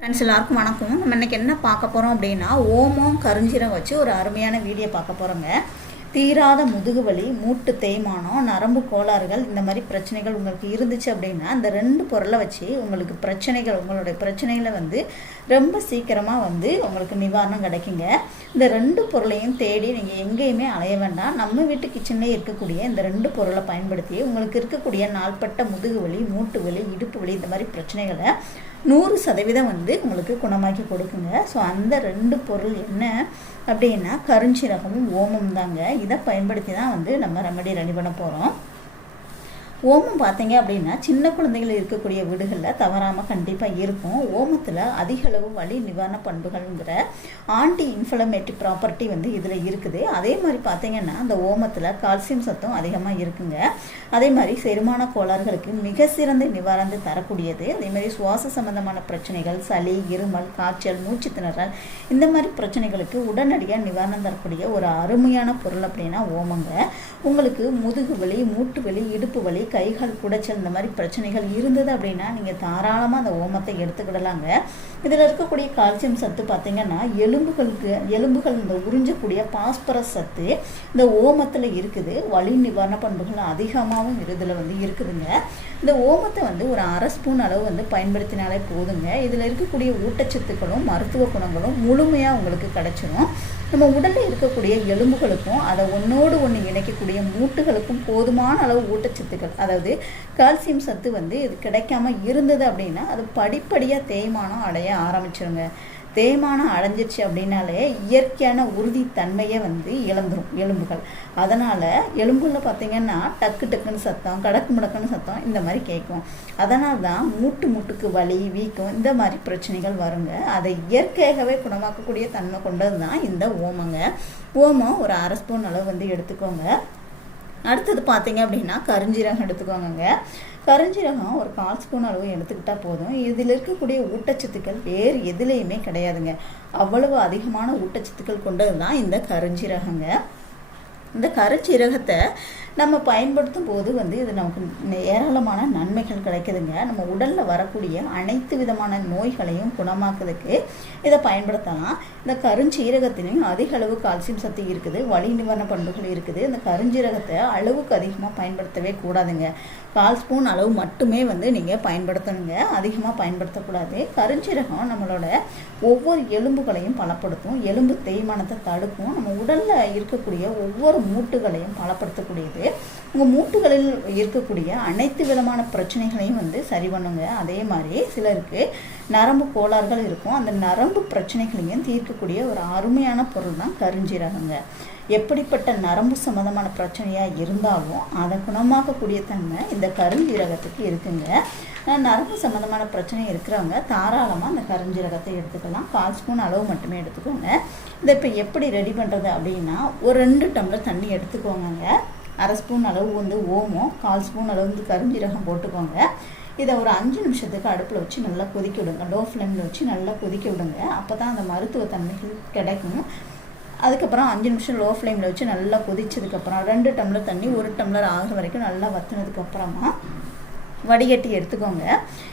Friends எல்லாருக்கும் வணக்கம். நம்ம இன்றைக்கி என்ன பார்க்க போகிறோம் அப்படின்னா ஓமம் கருஞ்சீரம் வச்சு ஒரு அருமையான வீடியோ பார்க்க போகிறோங்க தீராத முதுகு வலி மூட்டு தேய்மானம் நரம்பு கோளாறுகள் இந்த மாதிரி பிரச்சனைகள் உங்களுக்கு இருந்துச்சு அப்படின்னா இந்த ரெண்டு பொருளை வச்சு உங்களுக்கு பிரச்சனைகள் உங்களுடைய பிரச்சனைகளை வந்து ரொம்ப சீக்கிரமாக வந்து உங்களுக்கு நிவாரணம் கிடைக்குங்க. இந்த ரெண்டு பொருளையும் தேடி நீங்கள் எங்கேயுமே அலைய வேண்டாம். நம்ம வீட்டு கிச்சன்லேயே இருக்கக்கூடிய இந்த ரெண்டு பொருளை பயன்படுத்தி உங்களுக்கு இருக்கக்கூடிய நாள்பட்ட முதுகு வலி மூட்டு வலி இடுப்பு வலி இந்த மாதிரி பிரச்சனைகளை நூறு சதவீதம் வந்து உங்களுக்கு குணமாக்கி கொடுக்குங்க. ஸோ அந்த ரெண்டு பொருள் என்ன அப்படின்னா கருஞ்சீரகமும் ஓமம் தாங்க. இதை பயன்படுத்தி தான் வந்து நம்ம ரெமடி ரெடி பண்ண போகிறோம் ஓமம் பார்த்தீங்க அப்படின்னா சின்ன குழந்தைகள் இருக்கக்கூடிய வீடுகளில் தவறாமல் கண்டிப்பாக இருக்கும். ஓமத்தில் அதிக அளவு வலி நிவாரண பண்புகள்ங்கிற ஆன்டி இன்ஃப்ளமேட்டிவ் ப்ராப்பர்ட்டி வந்து இதில் இருக்குது. அதே மாதிரி பார்த்தீங்கன்னா அந்த ஓமத்தில் கால்சியம் சத்தம் அதிகமாக இருக்குங்க. அதே மாதிரி செரிமான கோளாறுகளுக்கு மிக சிறந்த நிவாரணத்தை தரக்கூடியது. அதே மாதிரி சுவாச சம்பந்தமான பிரச்சனைகள் சளி இருமல் காய்ச்சல் மூச்சு திணறல் இந்த மாதிரி பிரச்சனைகளுக்கு உடனடியாக நிவாரணம் தரக்கூடிய ஒரு அருமையான பொருள் அப்படின்னா ஓமங்க. உங்களுக்கு முதுகு வலி மூட்டு வலி இடுப்பு வலி கைகள் குடைச்சல் இந்த மாதிரி பிரச்சனைகள் இருந்தது அப்படின்னா நீங்கள் தாராளமாக அந்த ஓமத்தை எடுத்துக்கிடலாங்க. இதில் இருக்கக்கூடிய கால்சியம் சத்து பார்த்தீங்கன்னா எலும்புகளுக்கு எலும்புகள் இந்த உறிஞ்சக்கூடிய பாஸ்பரஸ் சத்து இந்த ஓமத்தில் இருக்குது. வலி நிவாரண பண்புகள் அதிகமாகவும் இதில் வந்து இருக்குதுங்க. இந்த ஓமத்தை வந்து ஒரு அரை ஸ்பூன் அளவு வந்து பயன்படுத்தினாலே போதுங்க. இதில் இருக்கக்கூடிய ஊட்டச்சத்துக்களும் மருத்துவ குணங்களும் முழுமையாக உங்களுக்கு கிடைச்சிடும் நம்ம உடலில் இருக்கக்கூடிய எலும்புகளுக்கும் அதை ஒன்றோடு ஒன்று இணைக்கக்கூடிய மூட்டுகளுக்கும் போதுமான அளவு ஊட்டச்சத்துக்கள் அதாவது கால்சியம் சத்து வந்து இது கிடைக்காம இருந்தது அப்படின்னா அது படிப்படியாக தேய்மானம் அடைய ஆரம்பிச்சிருங்க. தேய்மானம் அடைஞ்சிருச்சு அப்படின்னாலே இயற்கையான உறுதித்தன்மையை வந்து இழந்துரும் எலும்புகள். அதனால் எலும்புகளில் பார்த்தீங்கன்னா டக்கு டக்குன்னு சத்தம் கடக்கு முடக்குன்னு சத்தம் இந்த மாதிரி கேட்கும். அதனால தான் மூட்டு மூட்டுக்கு வலி வீக்கம் இந்த மாதிரி பிரச்சனைகள் வருங்க. அதை இயற்கையாகவே குணமாக்கக்கூடிய தன்மை கொண்டது தான் இந்த ஓமங்க. ஓமம் ஒரு அரை ஸ்பூன் அளவு வந்து எடுத்துக்கோங்க. அடுத்தது பார்த்தீங்க அப்படின்னா கருஞ்சீரகம் எடுத்துக்கோங்க கருஞ்சீரகம் ஒரு கால் ஸ்பூன் அளவு எடுத்துக்கிட்டால் போதும். இதில் இருக்கக்கூடிய ஊட்டச்சத்துக்கள் வேறு எதுலேயுமே கிடையாதுங்க. அவ்வளவு அதிகமான ஊட்டச்சத்துக்கள் கொண்டது தான் இந்த கருஞ்சீரகங்க. இந்த கருஞ்சீரகத்தை நம்ம பயன்படுத்தும் போது வந்து இது நமக்கு ஏராளமான நன்மைகள் கிடைக்குதுங்க. நம்ம உடலில் வரக்கூடிய அனைத்து விதமான நோய்களையும் குணமாக்குறதுக்கு இதை பயன்படுத்தலாம். இந்த கருஞ்சீரகத்திலையும் அதிக அளவு கால்சியம் சத்து இருக்குது வலி நிவாரண பண்புகள் இருக்குது. இந்த கருஞ்சீரகத்தை அளவுக்கு அதிகமாக பயன்படுத்தவே கூடாதுங்க. கால் ஸ்பூன் அளவு மட்டுமே வந்து நீங்கள் பயன்படுத்தணுங்க. அதிகமாக பயன்படுத்தக்கூடாது. கருஞ்சீரகம் நம்மளோட ஒவ்வொரு எலும்புகளையும் பலப்படுத்தும். எலும்பு தேய்மானத்தை தடுக்கும். நம்ம உடலில் இருக்கக்கூடிய ஒவ்வொரு மூட்டுகளையும் பலப்படுத்தக்கூடியது. உங்கள் மூட்டுகளில் இருக்கக்கூடிய அனைத்து விதமான பிரச்சனைகளையும் வந்து சரி பண்ணுங்க. அதே மாதிரி சிலருக்கு நரம்பு கோளாறுகள் இருக்கும். அந்த நரம்பு பிரச்சனைகளையும் தீர்க்கக்கூடிய ஒரு அருமையான பொருள் தான் கருஞ்சீரகங்க. எப்படிப்பட்ட நரம்பு சம்மந்தமான பிரச்சனையாக இருந்தாலும் அதை குணமாக்கக்கூடிய தன்மை இந்த கருஞ்சீரகத்துக்கு இருக்குங்க. நரம்பு சம்மந்தமான பிரச்சனை இருக்கிறவங்க தாராளமாக அந்த கருஞ்சீரகத்தை எடுத்துக்கலாம். கால் ஸ்பூன் அளவு மட்டுமே எடுத்துக்கோங்க. இதை இப்போ எப்படி ரெடி பண்ணுறது அப்படின்னா ஒரு ரெண்டு டம்ளர் தண்ணி எடுத்துக்கோங்க அரை ஸ்பூன் அளவு வந்து ஓமம் கால் ஸ்பூன் அளவு வந்து கருஞ்சீரகம் போட்டுக்கோங்க. இதை ஒரு அஞ்சு நிமிஷத்துக்கு அடுப்பில் வச்சு நல்லா கொதிக்க விடுங்க. லோ ஃப்ளேமில் வச்சு நல்லா கொதிக்க விடுங்க. அப்போ தான் அந்த மருத்துவ தன்மைகள் கிடைக்கும். அதுக்கப்புறம் அஞ்சு நிமிஷம் லோ ஃப்ளேமில் வச்சு நல்லா கொதிச்சதுக்கப்புறம் ரெண்டு டம்ளர் தண்ணி ஒரு டம்ளர் ஆகிற வரைக்கும் நல்லா வற்றினதுக்கப்புறமா வடிகட்டி எடுத்துக்கோங்க.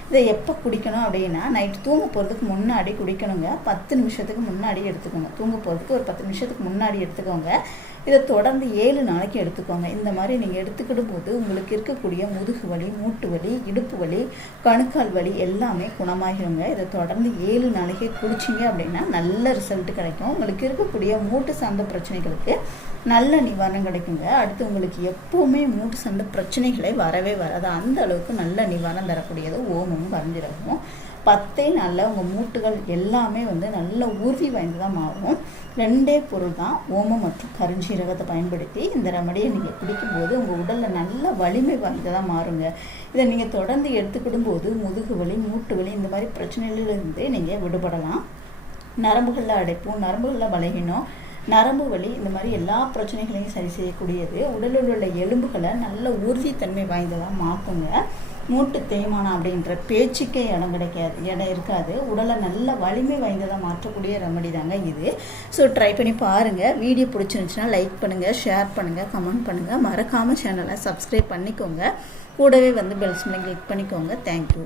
இதை எப்போ குடிக்கணும் அப்படின்னா நைட்டு தூங்க போகிறதுக்கு முன்னாடி குடிக்கணுங்க. பத்து நிமிஷத்துக்கு முன்னாடி எடுத்துக்கோங்க. தூங்க போகிறதுக்கு ஒரு பத்து நிமிஷத்துக்கு முன்னாடி எடுத்துக்கோங்க. இதை தொடர்ந்து ஏழு நாளைக்கு எடுத்துக்கோங்க. இந்த மாதிரி நீங்கள் எடுத்துக்கிடும் போது உங்களுக்கு இருக்கக்கூடிய முதுகு வலி மூட்டு வலி இடுப்பு வலி கணுக்கால் வலி எல்லாமே குணமாகிருங்க இதை தொடர்ந்து ஏழு நாளைக்கு குடிச்சிங்க அப்படின்னா நல்ல ரிசல்ட் கிடைக்கும். உங்களுக்கு இருக்கக்கூடிய மூட்டு சார்ந்த பிரச்சனைகளுக்கு நல்ல நிவாரணம் கிடைக்குங்க. அடுத்து உங்களுக்கு எப்போவுமே மூட்டு சார்ந்த பிரச்சனைகளை வரவே வராது. அந்த அளவுக்கு நல்ல நிவாரணம் தரக்கூடியது ஓமமும் வரைஞ்சிடவும் பத்தே நாளில் உங்கள் மூட்டுகள் எல்லாமே வந்து நல்ல உறுதி வாய்ந்ததாக மாறும். ரெண்டே பொருள் தான் ஓமம் மற்றும் கருஞ்சீரகத்தை பயன்படுத்தி இந்த ரெமடியை நீங்கள் குடிக்கும்போது உங்கள் உடலில் நல்ல வலிமை வாய்ந்ததாக மாறுங்க. இதை நீங்கள் தொடர்ந்து எடுத்துக்கிடும் போது முதுகு வலி மூட்டு வலி இந்த மாதிரி பிரச்சனைகளிலிருந்து நீங்கள் விடுபடலாம். நரம்புகளில் அடைப்பும் நரம்புகளில் பலகீனம் நரம்பு வலி இந்த மாதிரி எல்லா பிரச்சனைகளையும் சரி செய்யக்கூடியது. உடலில் உள்ள எலும்புகளை நல்ல உறுதித்தன்மை வாய்ந்ததாக மாற்றுங்க மூட்டு தேய்மானம் அப்படின்ற பேச்சுக்கே இடம் கிடைக்காது இடம் இருக்காது. உடலை நல்ல வலிமை வாய்ந்ததாக மாற்றக்கூடிய ரெமடி தாங்க இது. ஸோ ட்ரை பண்ணி பாருங்கள் வீடியோ பிடிச்சிருந்துச்சுன்னா லைக் பண்ணுங்கள் ஷேர் பண்ணுங்கள் கமெண்ட் பண்ணுங்கள் மறக்காமல் சேனலை சப்ஸ்கிரைப் பண்ணிக்கோங்க. கூடவே வந்து பெல்ஸ் கிளிக் பண்ணிக்கோங்க. தேங்க்யூ